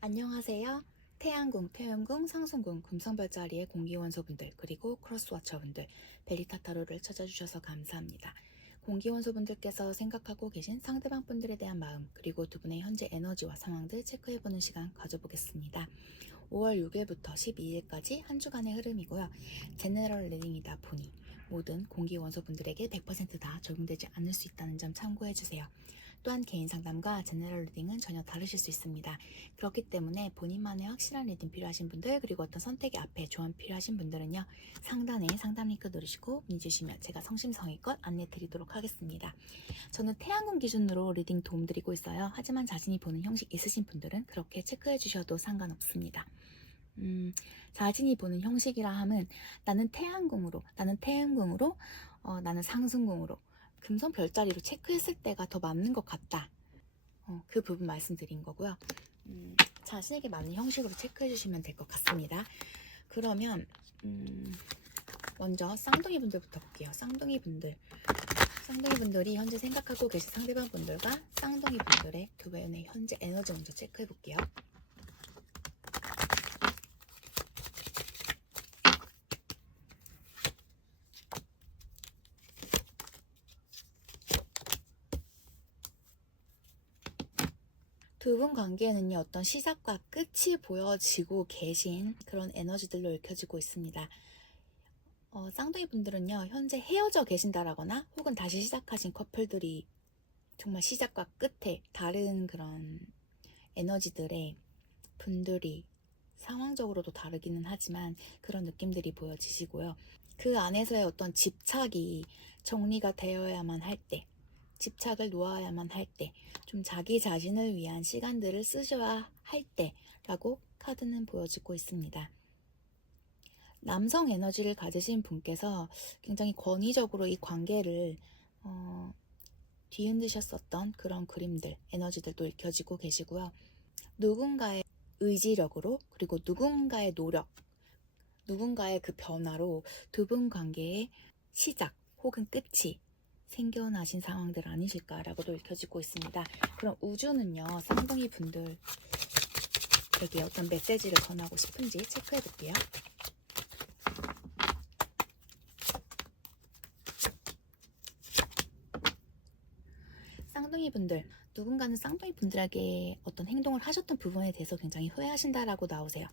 안녕하세요. 태양궁, 태음궁, 상승궁, 금성별자리의 공기원소분들, 그리고 크로스워처분들, 베리타타로를 찾아주셔서 감사합니다. 공기원소분들께서 생각하고 계신 상대방 분들에 대한 마음, 그리고 두 분의 현재 에너지와 상황들 체크해보는 시간 가져보겠습니다. 5월 6일부터 12일까지 한 주간의 흐름이고요. 제너럴 리딩이다 보니 모든 공기원소분들에게 100%다 적용되지 않을 수 있다는 점 참고해주세요. 또한 개인 상담과 제너럴 리딩은 전혀 다르실 수 있습니다. 그렇기 때문에 본인만의 확실한 리딩 필요하신 분들, 그리고 어떤 선택의 앞에 조언 필요하신 분들은요, 상단에 상담 링크 누르시고 문의 주시면 제가 성심성의껏 안내 드리도록 하겠습니다. 저는 태양궁 기준으로 리딩 도움 드리고 있어요. 하지만 자신이 보는 형식 있으신 분들은 그렇게 체크해 주셔도 상관없습니다. 자신이 보는 형식이라 함은 나는 태양궁으로, 나는 상승궁으로, 금성 별자리로 체크했을 때가 더 맞는 것 같다. 그 부분 말씀드린 거고요. 자신에게 맞는 형식으로 체크해 주시면 될 것 같습니다. 그러면 먼저 쌍둥이 분들부터 볼게요. 쌍둥이 분들이 현재 생각하고 계신 상대방 분들과 쌍둥이 분들의 두 분의 현재 에너지 먼저 체크해 볼게요. 두 분 관계에는요, 어떤 시작과 끝이 보여지고 계신 그런 에너지들로 읽혀지고 있습니다. 쌍둥이 분들은요, 현재 헤어져 계신다라거나 혹은 다시 시작하신 커플들이 정말 시작과 끝에 다른 그런 에너지들의 분들이 상황적으로도 다르기는 하지만 그런 느낌들이 보여지시고요. 그 안에서의 어떤 집착이 정리가 되어야만 할 때, 집착을 놓아야만 할 때, 좀 자기 자신을 위한 시간들을 쓰셔야 할 때라고 카드는 보여지고 있습니다. 남성 에너지를 가지신 분께서 굉장히 권위적으로 이 관계를 뒤흔드셨었던 그런 그림들, 에너지들도 읽혀지고 계시고요. 누군가의 의지력으로, 그리고 누군가의 노력, 누군가의 그 변화로 두 분 관계의 시작 혹은 끝이 생겨나신 상황들 아니실까라고도 읽혀지고 있습니다. 그럼 우주는요, 쌍둥이 분들에게 어떤 메시지를 전하고 싶은지 체크해 볼게요. 쌍둥이 분들, 누군가는 쌍둥이 분들에게 어떤 행동을 하셨던 부분에 대해서 굉장히 후회하신다라고 나오세요.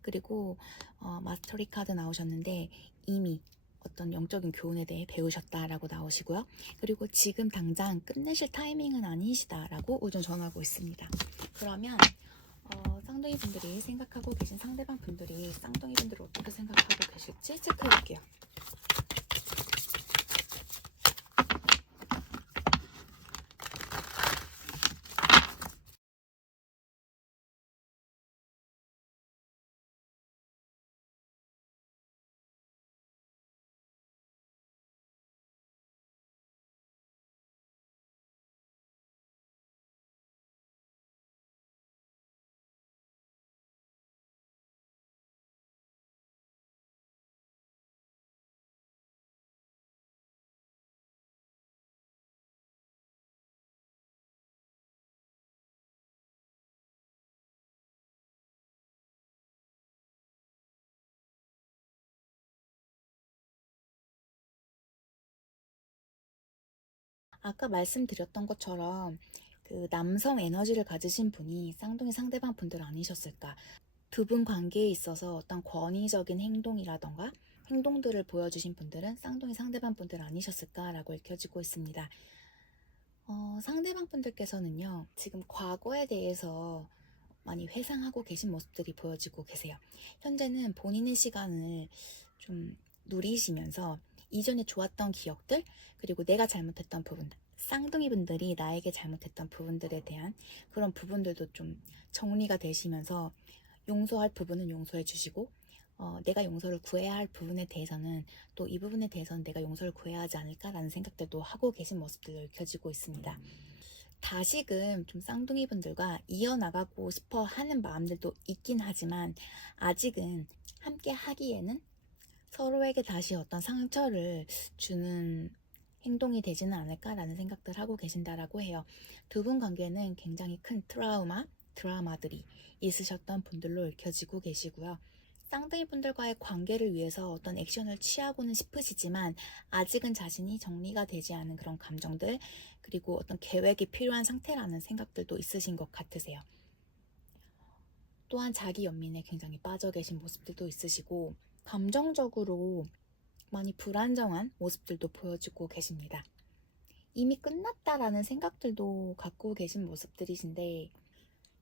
그리고 마스터리 카드 나오셨는데 이미 어떤 영적인 교훈에 대해 배우셨다라고 나오시고요. 그리고 지금 당장 끝내실 타이밍은 아니시다라고 우선 전하고 있습니다. 그러면 쌍둥이 분들이 생각하고 계신 상대방 분들이 쌍둥이 분들을 어떻게 생각하고 계실지 체크해 볼게요. 아까 말씀드렸던 것처럼 그 남성 에너지를 가지신 분이 쌍둥이 상대방 분들 아니셨을까? 두 분 관계에 있어서 어떤 권위적인 행동이라던가 행동들을 보여주신 분들은 쌍둥이 상대방 분들 아니셨을까라고 읽혀지고 있습니다. 상대방 분들께서는요, 지금 과거에 대해서 많이 회상하고 계신 모습들이 보여지고 계세요. 현재는 본인의 시간을 좀 누리시면서 이전에 좋았던 기억들, 그리고 내가 잘못했던 부분, 쌍둥이 분들이 나에게 잘못했던 부분들에 대한 그런 부분들도 좀 정리가 되시면서 용서할 부분은 용서해 주시고, 내가 용서를 구해야 할 부분에 대해서는 또 이 부분에 대해서는 내가 용서를 구해야 하지 않을까라는 생각들도 하고 계신 모습들로 읽혀지고 있습니다. 다시금 좀 쌍둥이 분들과 이어나가고 싶어 하는 마음들도 있긴 하지만 아직은 함께 하기에는 서로에게 다시 어떤 상처를 주는 행동이 되지는 않을까라는 생각들 하고 계신다라고 해요. 두 분 관계는 굉장히 큰 트라우마, 드라마들이 있으셨던 분들로 읽혀지고 계시고요. 쌍둥이 분들과의 관계를 위해서 어떤 액션을 취하고는 싶으시지만 아직은 자신이 정리가 되지 않은 그런 감정들, 그리고 어떤 계획이 필요한 상태라는 생각들도 있으신 것 같으세요. 또한 자기 연민에 굉장히 빠져 계신 모습들도 있으시고 감정적으로 많이 불안정한 모습들도 보여주고 계십니다. 이미 끝났다라는 생각들도 갖고 계신 모습들이신데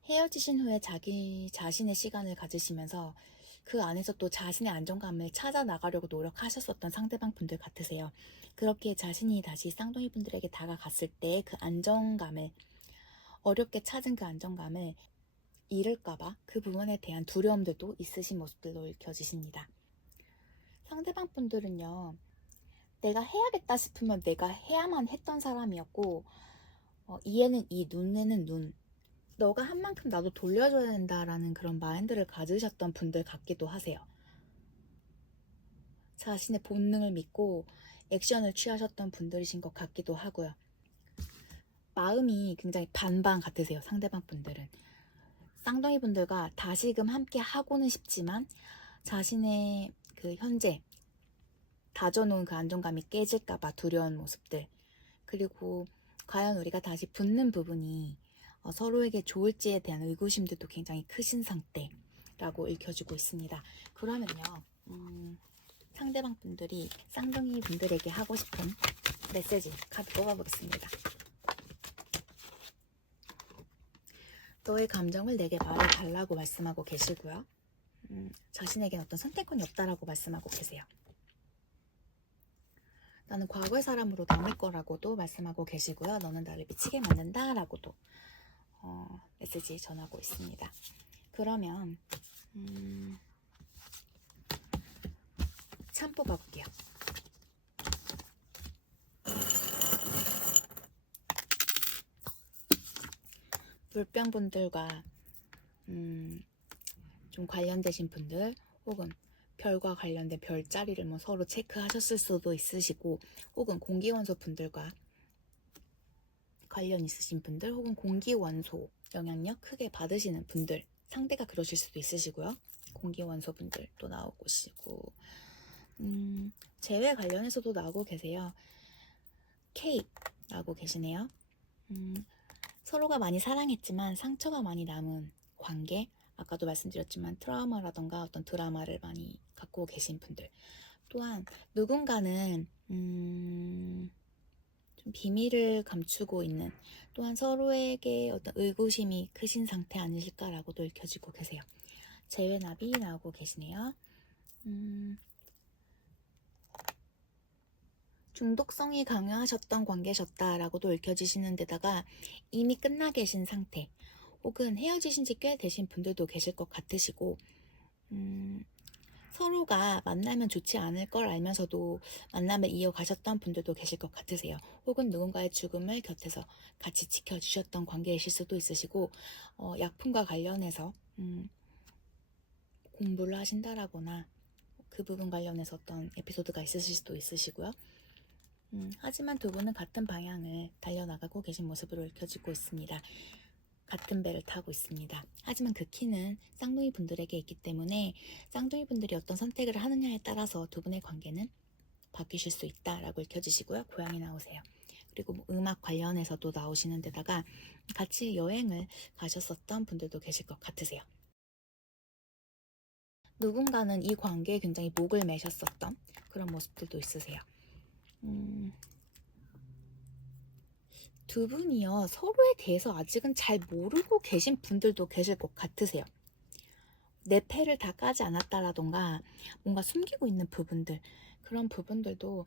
헤어지신 후에 자기 자신의 시간을 가지시면서 그 안에서 또 자신의 안정감을 찾아 나가려고 노력하셨었던 상대방 분들 같으세요. 그렇게 자신이 다시 쌍둥이 분들에게 다가갔을 때 그 안정감을, 어렵게 찾은 그 안정감을 잃을까봐 그 부분에 대한 두려움들도 있으신 모습들로 읽혀지십니다. 상대방 분들은요, 내가 해야겠다 싶으면 내가 해야만 했던 사람이었고, 이에는 이, 눈에는 눈, 너가 한 만큼 나도 돌려줘야 된다라는 그런 마인드를 가지셨던 분들 같기도 하세요. 자신의 본능을 믿고 액션을 취하셨던 분들이신 것 같기도 하고요. 마음이 굉장히 반반 같으세요. 상대방 분들은 쌍둥이 분들과 다시금 함께 하고는 싶지만 자신의 그 현재 다져놓은 그 안정감이 깨질까봐 두려운 모습들, 그리고 과연 우리가 다시 붙는 부분이 서로에게 좋을지에 대한 의구심들도 굉장히 크신 상태라고 읽혀주고 있습니다. 그러면요, 상대방 분들이 쌍둥이 분들에게 하고 싶은 메시지 카드 뽑아보겠습니다. 너의 감정을 내게 말해달라고 말씀하고 계시고요. 자신에겐 어떤 선택권이 없다라고 말씀하고 계세요. 나는 과거의 사람으로 남을 거라고도 말씀하고 계시고요. 너는 나를 미치게 만든다 라고도 메시지 전하고 있습니다. 그러면 참 뽑아볼게요. 물병분들과 좀 관련되신 분들, 혹은 별과 관련된 별자리를 뭐 서로 체크하셨을 수도 있으시고, 혹은 공기원소 분들과 관련 있으신 분들, 혹은 공기원소 영향력 크게 받으시는 분들, 상대가 그러실 수도 있으시고요. 공기원소 분들도 나오고 계시고, 재회 관련해서도 나오고 계세요. K라고 계시네요. 서로가 많이 사랑했지만 상처가 많이 남은 관계, 아까도 말씀드렸지만 트라우마라던가 어떤 드라마를 많이 갖고 계신 분들, 또한 누군가는 좀 비밀을 감추고 있는, 또한 서로에게 어떤 의구심이 크신 상태 아니실까라고도 읽혀지고 계세요. 재회납이 나오고 계시네요. 중독성이 강하셨던 관계셨다라고도 읽혀지시는 데다가 이미 끝나 계신 상태, 혹은 헤어지신 지 꽤 되신 분들도 계실 것 같으시고, 서로가 만나면 좋지 않을 걸 알면서도 만남을 이어가셨던 분들도 계실 것 같으세요. 혹은 누군가의 죽음을 곁에서 같이 지켜주셨던 관계이실 수도 있으시고, 약품과 관련해서 공부를 하신다라거나 그 부분 관련해서 어떤 에피소드가 있으실 수도 있으시고요. 하지만 두 분은 같은 방향을 달려나가고 계신 모습으로 읽혀지고 있습니다. 같은 배를 타고 있습니다. 하지만 그 키는 쌍둥이 분들에게 있기 때문에 쌍둥이 분들이 어떤 선택을 하느냐에 따라서 두 분의 관계는 바뀌실 수 있다라고 읽혀지시고요. 고양이 나오세요. 그리고 뭐 음악 관련해서도 나오시는 데다가 같이 여행을 가셨었던 분들도 계실 것 같으세요. 누군가는 이 관계에 굉장히 목을 매셨었던 그런 모습들도 있으세요. 두 분이요, 서로에 대해서 아직은 잘 모르고 계신 분들도 계실 것 같으세요. 내 패를 다 까지 않았다라던가 뭔가 숨기고 있는 부분들, 그런 부분들도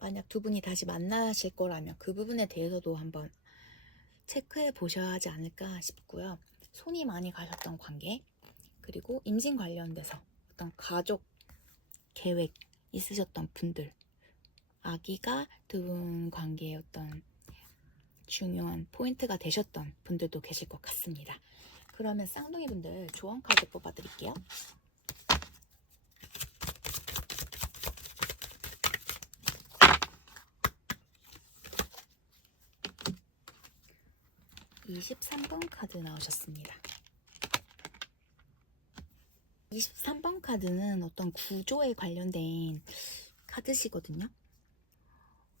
만약 두 분이 다시 만나실 거라면 그 부분에 대해서도 한번 체크해 보셔야 하지 않을까 싶고요. 손이 많이 가셨던 관계, 그리고 임신 관련돼서 어떤 가족 계획 있으셨던 분들, 아기가 두 분 관계의 어떤 중요한 포인트가 되셨던 분들도 계실 것 같습니다. 그러면 쌍둥이 분들 조언 카드 뽑아드릴게요. 23번 카드 나오셨습니다. 23번 카드는 어떤 구조에 관련된 카드시거든요.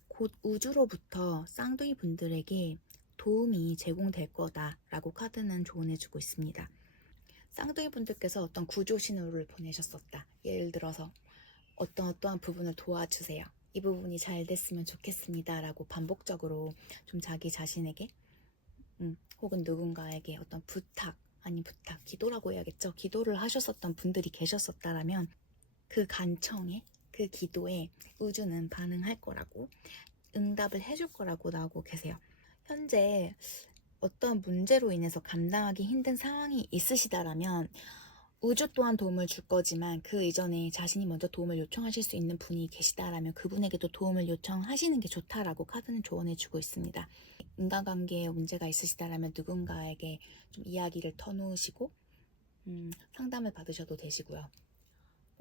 곧 우주로부터 쌍둥이 분들에게 도움이 제공될 거다라고 카드는 조언해주고 있습니다. 쌍둥이 분들께서 어떤 구조 신호를 보내셨었다. 예를 들어서 어떠한 부분을 도와주세요. 이 부분이 잘 됐으면 좋겠습니다. 라고 반복적으로 좀 자기 자신에게 혹은 누군가에게 어떤 부탁, 기도라고 해야겠죠. 기도를 하셨었던 분들이 계셨었다라면 그 간청에, 그 기도에 우주는 반응할 거라고, 응답을 해줄 거라고 나오고 계세요. 현재 어떤 문제로 인해서 감당하기 힘든 상황이 있으시다라면 우주 또한 도움을 줄 거지만 그 이전에 자신이 먼저 도움을 요청하실 수 있는 분이 계시다라면 그분에게도 도움을 요청하시는 게 좋다라고 카드는 조언해주고 있습니다. 인간관계에 문제가 있으시다라면 누군가에게 좀 이야기를 터놓으시고 상담을 받으셔도 되시고요.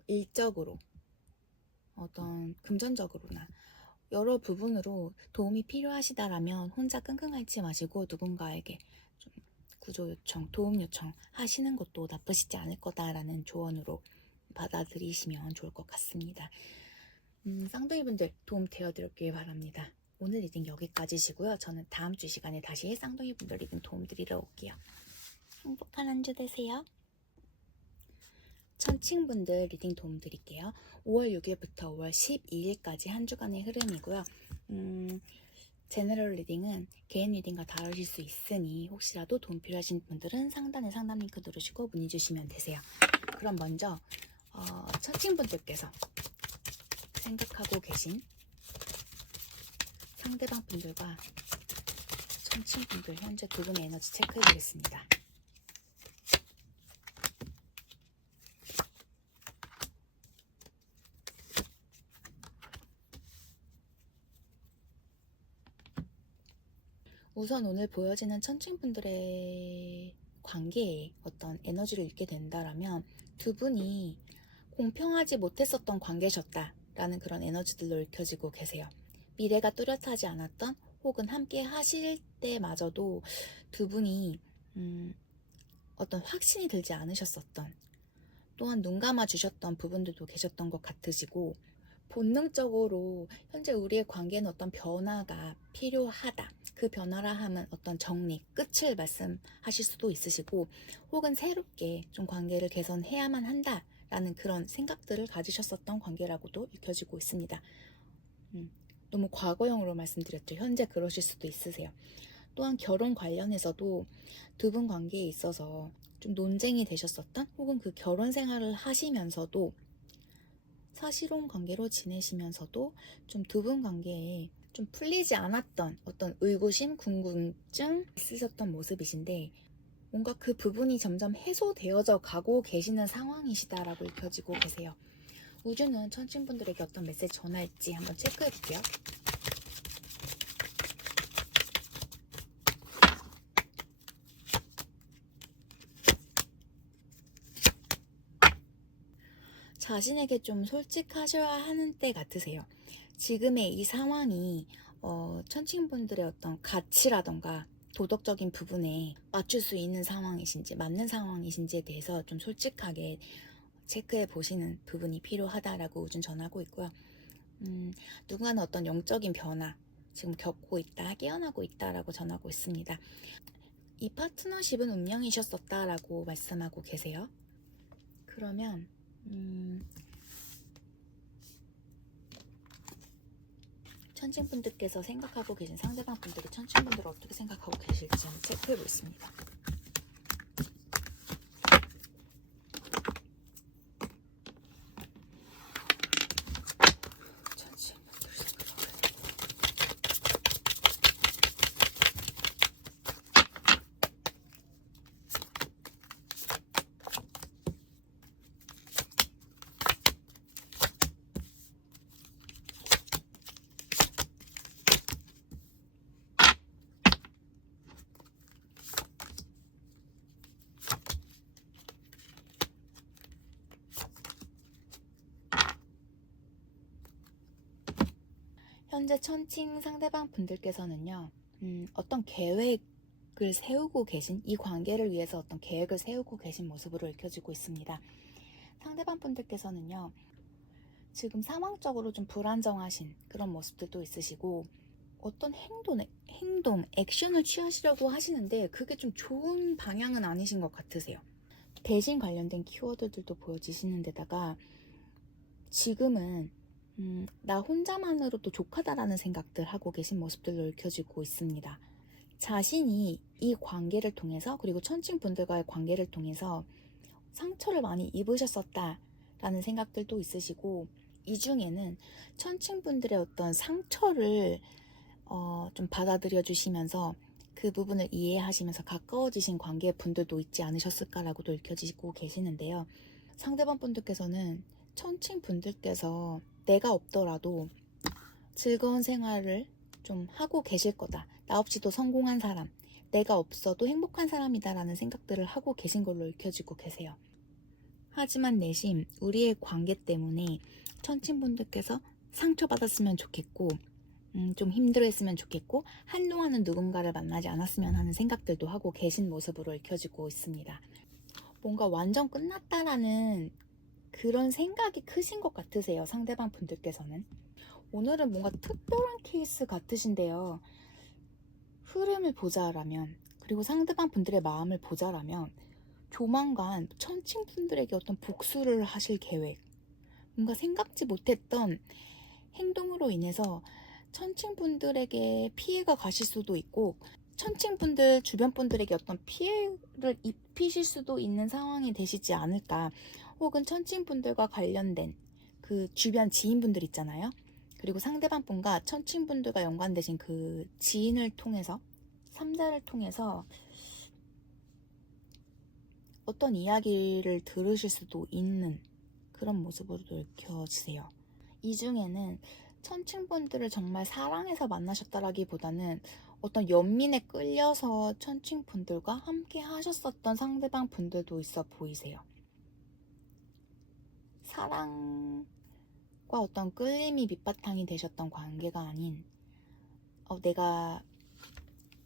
일적으로 어떤 금전적으로나 여러 부분으로 도움이 필요하시다라면 혼자 끙끙 앓지 마시고 누군가에게 좀 구조 요청, 도움 요청 하시는 것도 나쁘시지 않을 거다라는 조언으로 받아들이시면 좋을 것 같습니다. 쌍둥이 분들 도움 되어드렸길 바랍니다. 오늘 리딩 여기까지시고요. 저는 다음 주 시간에 다시 쌍둥이 분들 리딩 도움 드리러 올게요. 행복한 한 주 되세요. 천칭분들 리딩 도움 드릴게요. 5월 6일부터 5월 12일까지 한 주간의 흐름이고요. 제너럴 리딩은 개인 리딩과 다르실 수 있으니 혹시라도 도움 필요하신 분들은 상단에 상담 링크 누르시고 문의 주시면 되세요. 그럼 먼저 천칭분들께서 생각하고 계신 상대방 분들과 천칭분들 현재 두 분의 에너지 체크해 보겠습니다. 우선 오늘 보여지는 천칭분들의 관계에 어떤 에너지를 잃게 된다라면 두 분이 공평하지 못했었던 관계셨다라는 그런 에너지들로 읽혀지고 계세요. 미래가 뚜렷하지 않았던 혹은 함께 하실 때마저도 두 분이 어떤 확신이 들지 않으셨었던, 또한 눈 감아 주셨던 부분들도 계셨던 것 같으시고, 본능적으로 현재 우리의 관계는 어떤 변화가 필요하다. 그 변화라 하면 어떤 정리, 끝을 말씀하실 수도 있으시고, 혹은 새롭게 좀 관계를 개선해야만 한다 라는 그런 생각들을 가지셨었던 관계라고도 읽혀지고 있습니다. 너무 과거형으로 말씀드렸죠. 현재 그러실 수도 있으세요. 또한 결혼 관련해서도 두 분 관계에 있어서 좀 논쟁이 되셨었던, 혹은 그 결혼 생활을 하시면서도 사실혼 관계로 지내시면서도 좀 두 분 관계에 좀 풀리지 않았던 어떤 의구심, 궁금증 있으셨던 모습이신데, 뭔가 그 부분이 점점 해소되어져 가고 계시는 상황이시다라고 읽혀지고 계세요. 우주는 천칭분들에게 어떤 메시지 전할지 한번 체크해 볼게요. 자신에게 좀 솔직하셔야 하는 때 같으세요. 지금의 이 상황이 천칭분들의 어떤 가치라던가 도덕적인 부분에 맞출 수 있는 상황이신지, 맞는 상황이신지에 대해서 좀 솔직하게 체크해 보시는 부분이 필요하다라고 우준 전하고 있고요. 누군가는 어떤 영적인 변화 지금 겪고 있다, 깨어나고 있다라고 전하고 있습니다. 이 파트너십은 운명이셨었다라고 말씀하고 계세요. 그러면 천칭분들께서 생각하고 계신 상대방 분들이 천칭분들을 어떻게 생각하고 계실지 한번 체크해 보겠습니다. 현재 천칭 상대방 분들께서는요, 어떤 계획 세우고 계신, 이 관계를 위해서 어떤 계획을 세우고 계신 모습으로 읽혀지고 있습니다. 상대방 분들께서는요, 지금 상황적으로 좀 불안정하신 그런 모습들도 있으시고, 어떤 액션을 취하시려고 하시는데 그게 좀 좋은 방향은 아니신 것 같으세요. 대신 관련된 키워드들도 보여지시는 데다가 지금은 나 혼자만으로도 족하다라는 생각들 하고 계신 모습들로 읽혀지고 있습니다. 자신이 이 관계를 통해서, 그리고 천칭분들과의 관계를 통해서 상처를 많이 입으셨었다라는 생각들도 있으시고, 이 중에는 천칭분들의 어떤 상처를 좀 받아들여 주시면서 그 부분을 이해하시면서 가까워지신 관계의 분들도 있지 않으셨을까라고도 읽혀지고 계시는데요. 상대방 분들께서는 천칭 분들께서 내가 없더라도 즐거운 생활을 좀 하고 계실 거다, 나 없이도 성공한 사람, 내가 없어도 행복한 사람이다 라는 생각들을 하고 계신 걸로 읽혀지고 계세요. 하지만 내심 우리의 관계 때문에 천칭 분들께서 상처받았으면 좋겠고, 좀 힘들어했으면 좋겠고, 한동안은 누군가를 만나지 않았으면 하는 생각들도 하고 계신 모습으로 읽혀지고 있습니다. 뭔가 완전 끝났다라는 그런 생각이 크신 것 같으세요, 상대방 분들께서는. 오늘은 뭔가 특별한 케이스 같으신데요. 흐름을 보자라면, 그리고 상대방 분들의 마음을 보자라면, 조만간 천칭 분들에게 어떤 복수를 하실 계획, 뭔가 생각지 못했던 행동으로 인해서 천칭분들에게 피해가 가실 수도 있고, 천칭분들 주변 분들에게 어떤 피해를 입히실 수도 있는 상황이 되시지 않을까. 혹은 천칭분들과 관련된 그 주변 지인분들 있잖아요. 그리고 상대방 분과 천칭분들과 연관되신 그 지인을 통해서, 3자를 통해서 어떤 이야기를 들으실 수도 있는 그런 모습으로 읽혀지세요. 이 중에는 천칭분들을 정말 사랑해서 만나셨다라기보다는 어떤 연민에 끌려서 천칭분들과 함께 하셨었던 상대방 분들도 있어 보이세요. 사랑과 어떤 끌림이 밑바탕이 되셨던 관계가 아닌, 내가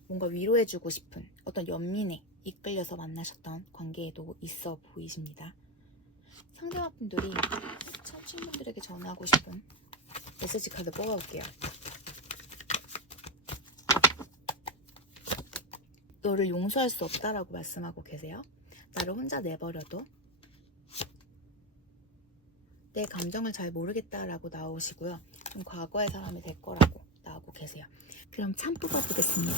뭔가 위로해주고 싶은 어떤 연민에 이끌려서 만나셨던 관계에도 있어 보이십니다. 상대방 분들이 천칭분들에게 전하고 싶은 메시지 카드 뽑아볼게요. 너를 용서할 수 없다라고 말씀하고 계세요. 나를 혼자 내버려둬. 내 감정을 잘 모르겠다라고 나오시고요. 좀 과거의 사람이 될 거라고 나오고 계세요. 그럼 참 뽑아보겠습니다.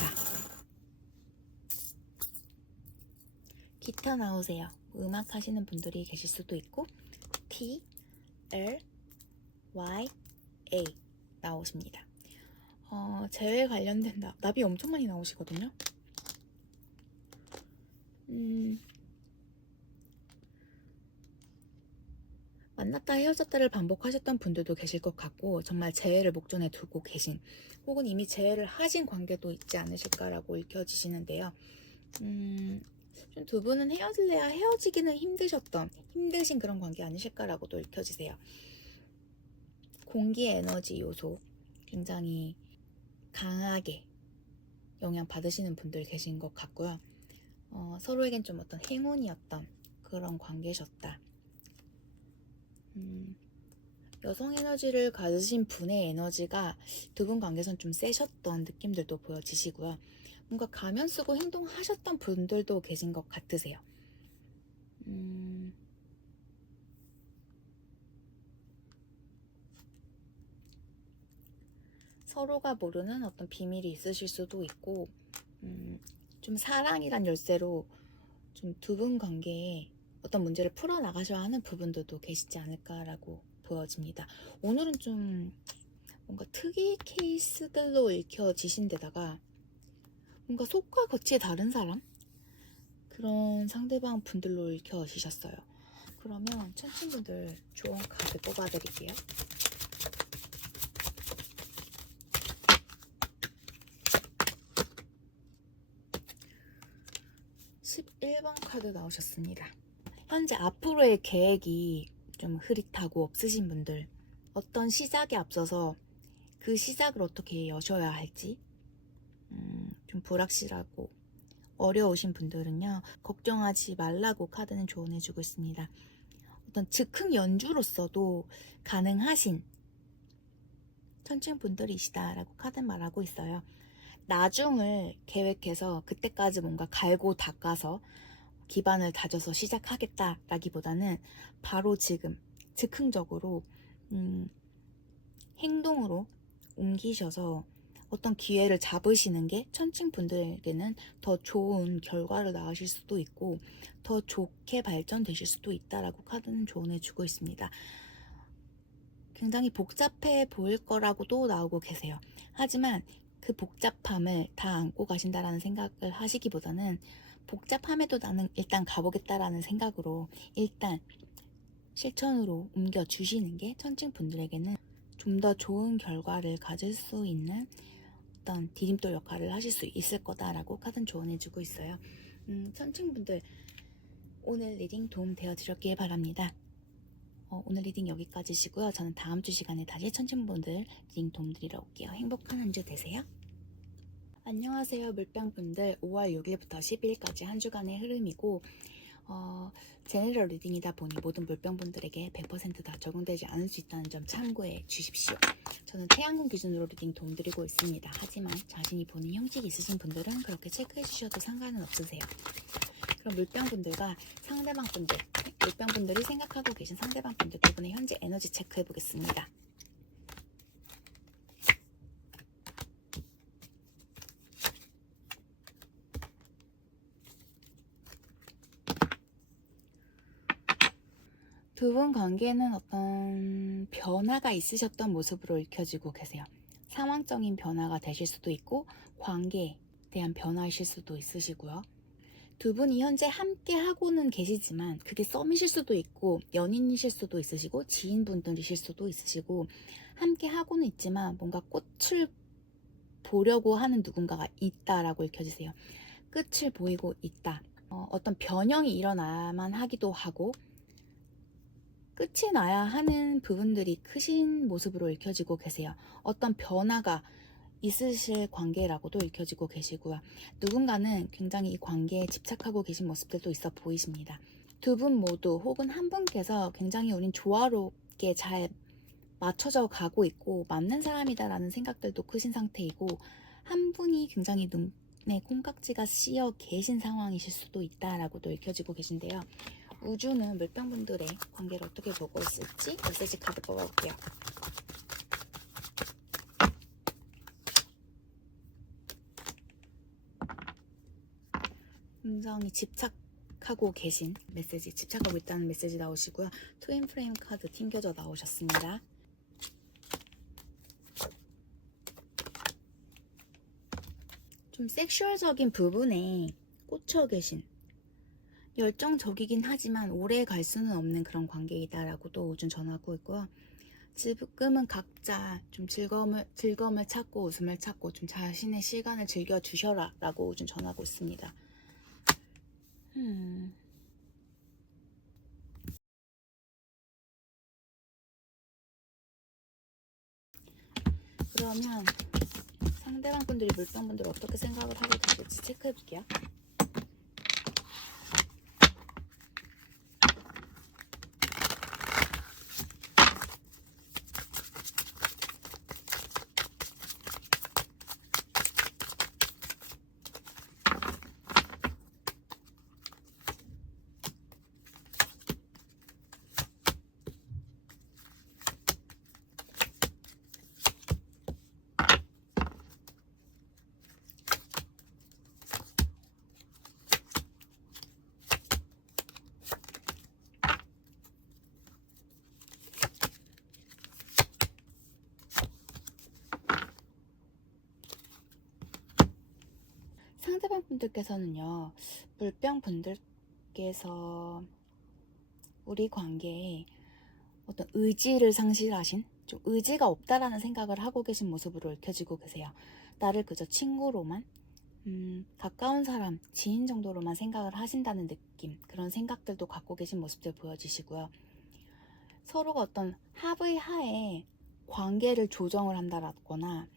기타 나오세요. 음악 하시는 분들이 계실 수도 있고, T, L, Y, A 나오십니다. 재회 관련된 납이 엄청 많이 나오시거든요. 만났다 헤어졌다를 반복하셨던 분들도 계실 것 같고, 정말 재회를 목전에 두고 계신, 혹은 이미 재회를 하신 관계도 있지 않으실까라고 읽혀지시는데요. 좀 두 분은 헤어질래야 헤어지기는 힘드신 그런 관계 아니실까라고도 읽혀지세요. 공기 에너지 요소 굉장히 강하게 영향 받으시는 분들 계신 것 같고요. 서로에겐 좀 어떤 행운이었던 그런 관계셨다. 여성 에너지를 가지신 분의 에너지가 두 분 관계선 좀 세셨던 느낌들도 보여지시고요. 뭔가 가면 쓰고 행동하셨던 분들도 계신 것 같으세요. 서로가 모르는 어떤 비밀이 있으실 수도 있고, 좀 사랑이란 열쇠로 좀 두 분 관계에 어떤 문제를 풀어나가셔야 하는 부분들도 계시지 않을까라고 보여집니다. 오늘은 좀 뭔가 특이 케이스들로 읽혀지신 데다가 뭔가 속과 겉이 다른 사람? 그런 상대방 분들로 읽혀지셨어요. 그러면 천칭분들 조언 카드 뽑아드릴게요. 11번 카드 나오셨습니다. 현재 앞으로의 계획이 좀 흐릿하고 없으신 분들, 어떤 시작에 앞서서 그 시작을 어떻게 여셔야 할지 좀 불확실하고 어려우신 분들은요, 걱정하지 말라고 카드는 조언해주고 있습니다. 어떤 즉흥 연주로서도 가능하신 천칭분들이시다라고 카드는 말하고 있어요. 나중을 계획해서 그때까지 뭔가 갈고 닦아서 기반을 다져서 시작하겠다라기보다는 바로 지금 즉흥적으로 행동으로 옮기셔서 어떤 기회를 잡으시는 게 천칭분들에게는 더 좋은 결과를 낳으실 수도 있고 더 좋게 발전되실 수도 있다라고 카드는 조언해주고 있습니다. 굉장히 복잡해 보일 거라고도 나오고 계세요. 하지만 그 복잡함을 다 안고 가신다라는 생각을 하시기보다는 복잡함에도 나는 일단 가보겠다라는 생각으로 일단 실천으로 옮겨주시는 게 천칭분들에게는 좀 더 좋은 결과를 가질 수 있는 어떤 디딤돌 역할을 하실 수 있을 거다라고 카드는 조언해주고 있어요. 천칭분들 오늘 리딩 도움 되어 드렸길 바랍니다. 오늘 리딩 여기까지시고요. 저는 다음 주 시간에 다시 천칭분들 리딩 도움 드리러 올게요. 행복한 한 주 되세요. 안녕하세요 물병분들. 5월 6일부터 10일까지 한 주간의 흐름이고 제너럴 리딩이다 보니 모든 물병분들에게 100% 다 적용되지 않을 수 있다는 점 참고해 주십시오. 저는 태양군 기준으로 리딩 도움드리고 있습니다. 하지만 자신이 보는 형식이 있으신 분들은 그렇게 체크해 주셔도 상관은 없으세요. 그럼 물병분들과 상대방분들, 물병분들이 생각하고 계신 상대방분들 두 분의 현재 에너지 체크해 보겠습니다. 두 분 관계는 어떤 변화가 있으셨던 모습으로 읽혀지고 계세요. 상황적인 변화가 되실 수도 있고 관계에 대한 변화이실 수도 있으시고요. 두 분이 현재 함께 하고는 계시지만 그게 썸이실 수도 있고 연인이실 수도 있으시고 지인분들이실 수도 있으시고 함께 하고는 있지만 뭔가 꽃을 보려고 하는 누군가가 있다라고 읽혀지세요. 끝을 보이고 있다. 어떤 변형이 일어나야만 하기도 하고 끝이 나야 하는 부분들이 크신 모습으로 읽혀지고 계세요. 어떤 변화가 있으실 관계라고도 읽혀지고 계시고요. 누군가는 굉장히 이 관계에 집착하고 계신 모습들도 있어 보이십니다. 두 분 모두 혹은 한 분께서 굉장히 우린 조화롭게 잘 맞춰져 가고 있고 맞는 사람이다라는 생각들도 크신 상태이고 한 분이 굉장히 눈에 콩깍지가 씌어 계신 상황이실 수도 있다라고도 읽혀지고 계신데요. 우주는 물병분들의 관계를 어떻게 보고 있을지 메시지 카드 뽑아볼게요. 굉장히 집착하고 계신 메시지, 집착하고 있다는 메시지 나오시고요. 트윈 프레임 카드 튕겨져 나오셨습니다. 좀 섹슈얼적인 부분에 꽂혀 계신, 열정적이긴 하지만 오래 갈 수는 없는 그런 관계이다라고도 우준 전하고 있고요. 지금은 각자 좀 즐거움을 찾고 웃음을 찾고 좀 자신의 시간을 즐겨주셔라 라고 우준 전하고 있습니다. 그러면 상대방 분들이 물병분들 어떻게 생각을 하고 계실지 체크해 볼게요. 상대방 분들께서는요, 물병 분들께서 우리 관계에 어떤 의지를 상실하신, 좀 의지가 없다라는 생각을 하고 계신 모습으로 읽혀지고 계세요. 나를 그저 친구로만, 가까운 사람, 지인 정도로만 생각을 하신다는 느낌, 그런 생각들도 갖고 계신 모습들 보여지시고요. 서로가 어떤 합의 하에 관계를 조정을 한다거나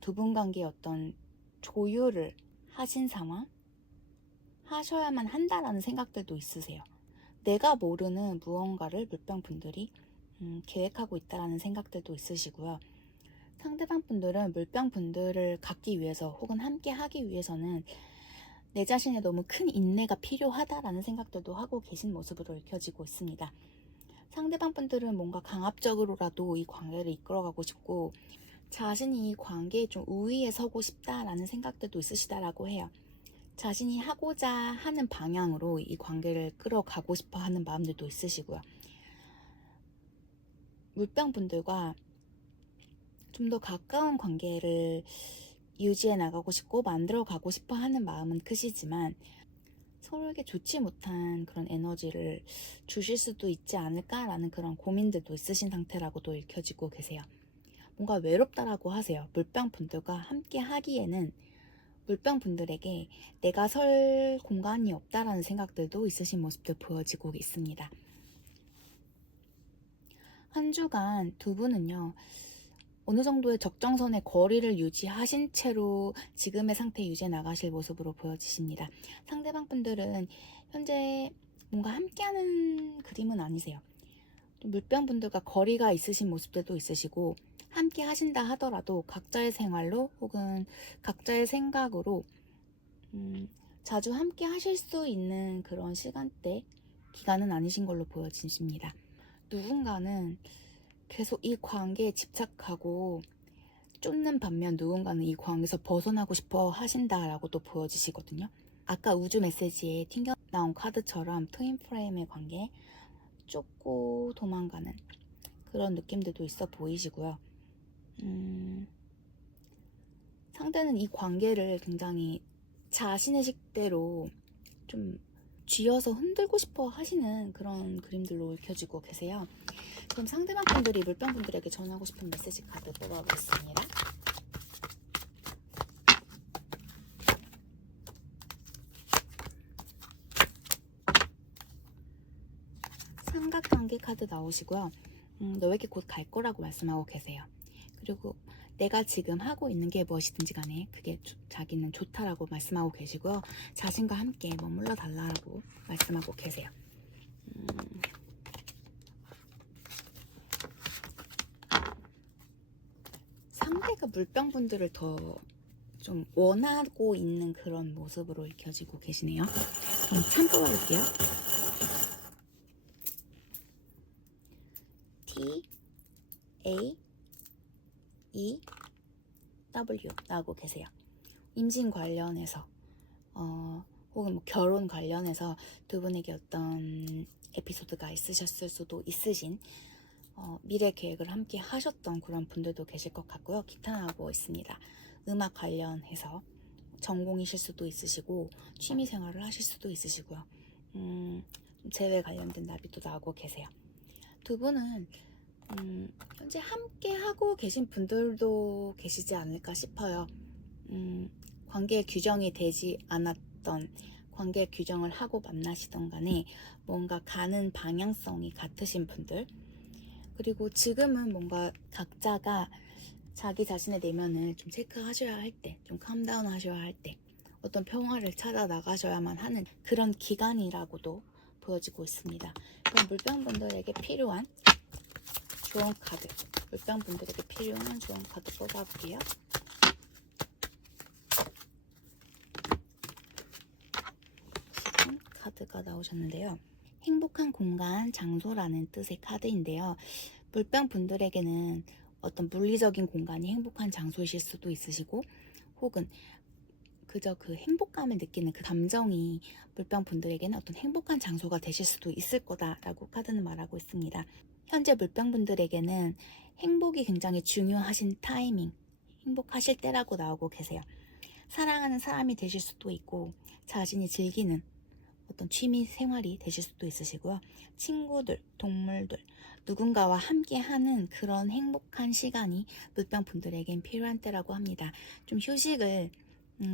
두 분 관계의 어떤 조율을 하신 상황, 하셔야만 한다라는 생각들도 있으세요. 내가 모르는 무언가를 물병 분들이 계획하고 있다라는 생각들도 있으시고요. 상대방 분들은 물병 분들을 갖기 위해서 혹은 함께 하기 위해서는 내 자신에 너무 큰 인내가 필요하다라는 생각들도 하고 계신 모습으로 읽혀지고 있습니다. 상대방 분들은 뭔가 강압적으로라도 이 관계를 이끌어가고 싶고 자신이 이 관계에 좀 우위에 서고 싶다라는 생각들도 있으시다라고 해요. 자신이 하고자 하는 방향으로 이 관계를 끌어가고 싶어 하는 마음들도 있으시고요. 물병 분들과 좀 더 가까운 관계를 유지해 나가고 싶고 만들어 가고 싶어 하는 마음은 크시지만 서로에게 좋지 못한 그런 에너지를 주실 수도 있지 않을까라는 그런 고민들도 있으신 상태라고도 읽혀지고 계세요. 뭔가 외롭다라고 하세요. 물병 분들과 함께 하기에는 물병 분들에게 내가 설 공간이 없다라는 생각들도 있으신 모습도 보여지고 있습니다. 한 주간 두 분은요, 어느 정도의 적정선의 거리를 유지하신 채로 지금의 상태 유지해 나가실 모습으로 보여지십니다. 상대방 분들은 현재 뭔가 함께하는 그림은 아니세요. 물병 분들과 거리가 있으신 모습들도 있으시고 함께 하신다 하더라도 각자의 생활로 혹은 각자의 생각으로 자주 함께 하실 수 있는 그런 시간대, 기간은 아니신 걸로 보여지십니다. 누군가는 계속 이 관계에 집착하고 쫓는 반면 누군가는 이 관계에서 벗어나고 싶어 하신다라고도 보여지시거든요. 아까 우주 메시지에 튕겨 나온 카드처럼 트윈 프레임의 관계에 쫓고 도망가는 그런 느낌들도 있어 보이시고요. 상대는 이 관계를 굉장히 자신의 식대로 좀 쥐어서 흔들고 싶어 하시는 그런 그림들로 읽혀지고 계세요. 그럼 상대방 분들이 물병 분들에게 전하고 싶은 메시지 카드 뽑아보겠습니다. 삼각관계 카드 나오시고요. 너에게 곧 갈 거라고 말씀하고 계세요. 그리고 내가 지금 하고 있는 게 무엇이든지 간에 그게 자기는 좋다라고 말씀하고 계시고요. 자신과 함께 머물러 달라고 말씀하고 계세요. 상대가 물병 분들을 더 좀 원하고 있는 그런 모습으로 읽혀지고 계시네요. 그럼 참 뽑아볼게요. T, A, E, W 나오고 계세요. 임신 관련해서 혹은 뭐 결혼 관련해서 두 분에게 어떤 에피소드가 있으셨을 수도 있으신 미래 계획을 함께 하셨던 그런 분들도 계실 것 같고요. 기타 나오고 있습니다. 음악 관련해서 전공이실 수도 있으시고 취미 생활을 하실 수도 있으시고요. 재회 관련된 나비도 나오고 계세요. 두 분은 현재 함께 하고 계신 분들도 계시지 않을까 싶어요. 관계 규정이 되지 않았던 관계 규정을 하고 만나시던 간에 뭔가 가는 방향성이 같으신 분들, 그리고 지금은 뭔가 각자가 자기 자신의 내면을 좀 체크하셔야 할 때, 좀 캄다운 하셔야 할 때, 어떤 평화를 찾아 나가셔야만 하는 그런 기간이라고도 보여지고 있습니다. 그럼 물병분들에게 필요한 조언 카드, 물병분들에게 필요한 조언 카드 뽑아볼게요. 지금 카드가 나오셨는데요. 행복한 공간, 장소라는 뜻의 카드인데요. 물병 분들에게는 어떤 물리적인 공간이 행복한 장소이실 수도 있으시고 혹은 그저 그 행복감을 느끼는 그 감정이 물병 분들에게는 어떤 행복한 장소가 되실 수도 있을 거다라고 카드는 말하고 있습니다. 현재 물병 분들에게는 행복이 굉장히 중요하신 타이밍, 행복하실 때라고 나오고 계세요. 사랑하는 사람이 되실 수도 있고 자신이 즐기는 어떤 취미 생활이 되실 수도 있으시고요. 친구들, 동물들, 누군가와 함께하는 그런 행복한 시간이 물병 분들에겐 필요한 때라고 합니다. 좀 휴식을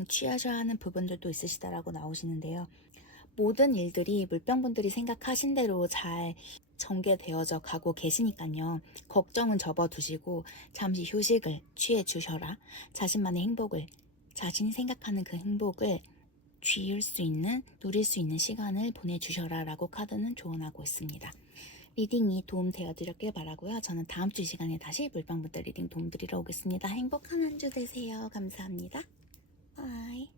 취하셔야 하는 부분들도 있으시다라고 나오시는데요. 모든 일들이 물병 분들이 생각하신 대로 잘 전개되어져 가고 계시니까요. 걱정은 접어두시고 잠시 휴식을 취해 주셔라. 자신만의 행복을, 자신이 생각하는 그 행복을 누릴 수 있는 시간을 보내주셔라 라고 카드는 조언하고 있습니다. 리딩이 도움되어드렸길 바라고요. 저는 다음 주 이 시간에 다시 물방분들 리딩 도움드리러 오겠습니다. 행복한 한 주 되세요. 감사합니다. 바이.